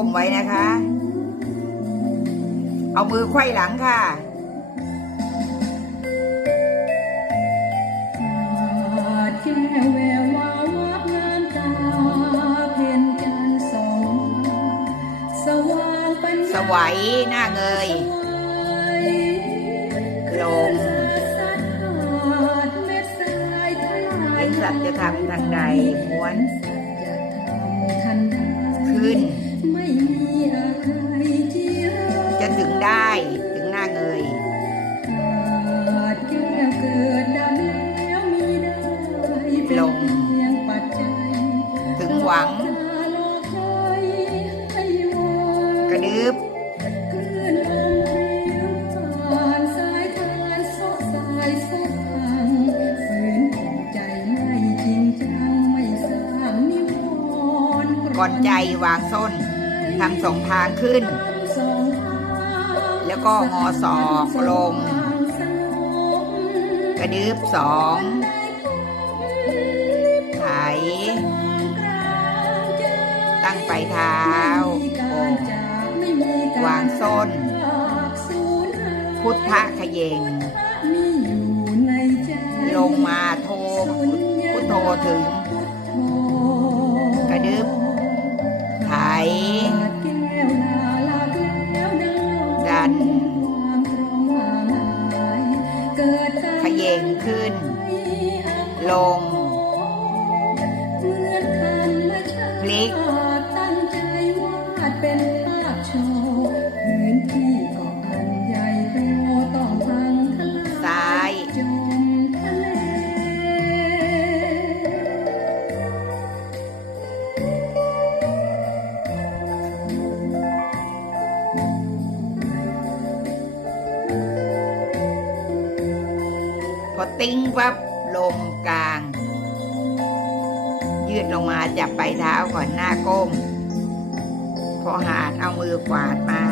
ก้มไว้นะคะ เอามือไขว้หลังค่ะขาดแค่แวววาววับน้ำตาเพ็ญจันทร์ส่องมาสว่างปัญญาสวัยหน้าเงยลงเห็นสัจธรรมทางใดม้วน สร้างนิวรณ์ก่อนใจวางส้นทำสองทางขึ้นสองทางแล้วก็งอศอกลงสงบกระดึบสอง ไปเท้าโวางส้น พุทธขเยง ลงมาโทพุทโธถึง กระดึบไถดันขยงขึ้น ลงพลิก พอติ้งปั๊บลงกลาง ยืดลงมาจับปลายเท้าก่อนหน้าก้ม พอหาดเอามือกวาดมา